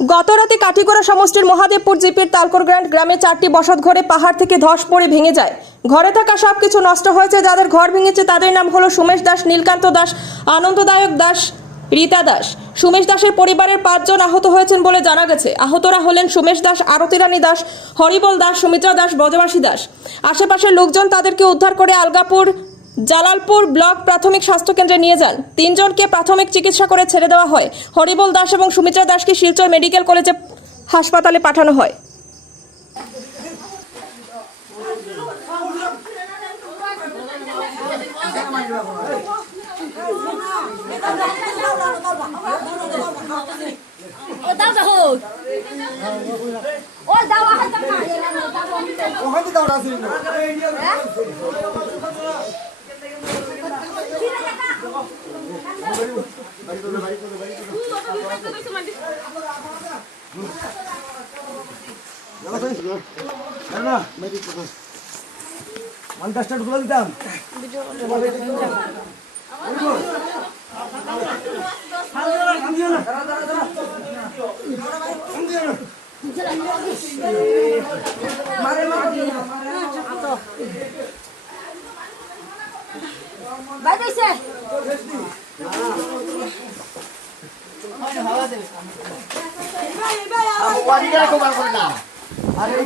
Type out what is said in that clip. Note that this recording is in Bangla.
গতরাতে কাঠিগড়া সমষ্টির মহাদেবপুর জিপির তালকর গ্র্যান্ড গ্রামে চারটি বসত ঘরে পাহাড় থেকে ধস পড়ে ভেঙে যায়। ঘরে থাকা সব কিছু নষ্ট হয়েছে যাদের ঘর ভেঙেছে তাদের নাম হলো সুমেশ দাস, নীলকান্ত দাস, আনন্দদায়ক দাস, রীতা দাস। সুমেশ দাসের পরিবারের পাঁচজন আহত হয়েছেন বলে জানা গেছে। আহতরা হলেন সুমেশ দাস আরতি আরতিরানী দাস, হরিবল দাস, সুমিত্রা দাস, ব্রজবাসী দাস। আশেপাশের লোকজন তাদেরকে উদ্ধার করে আলগাপুর জালালপুর ব্লক প্রাথমিক স্বাস্থ্যকেন্দ্রে নিয়ে যান। তিনজনকে প্রাথমিক চিকিৎসা করে ছেড়ে দেওয়া হয়। হরিবল দাস এবং সুমিত্রা দাসকে শিলচর মেডিকেল কলেজে হাসপাতালে পাঠানো হয়। ও দাও ওয়ান কাস্টার্ডগুলো দিতাম বাই বাইছে আরে এই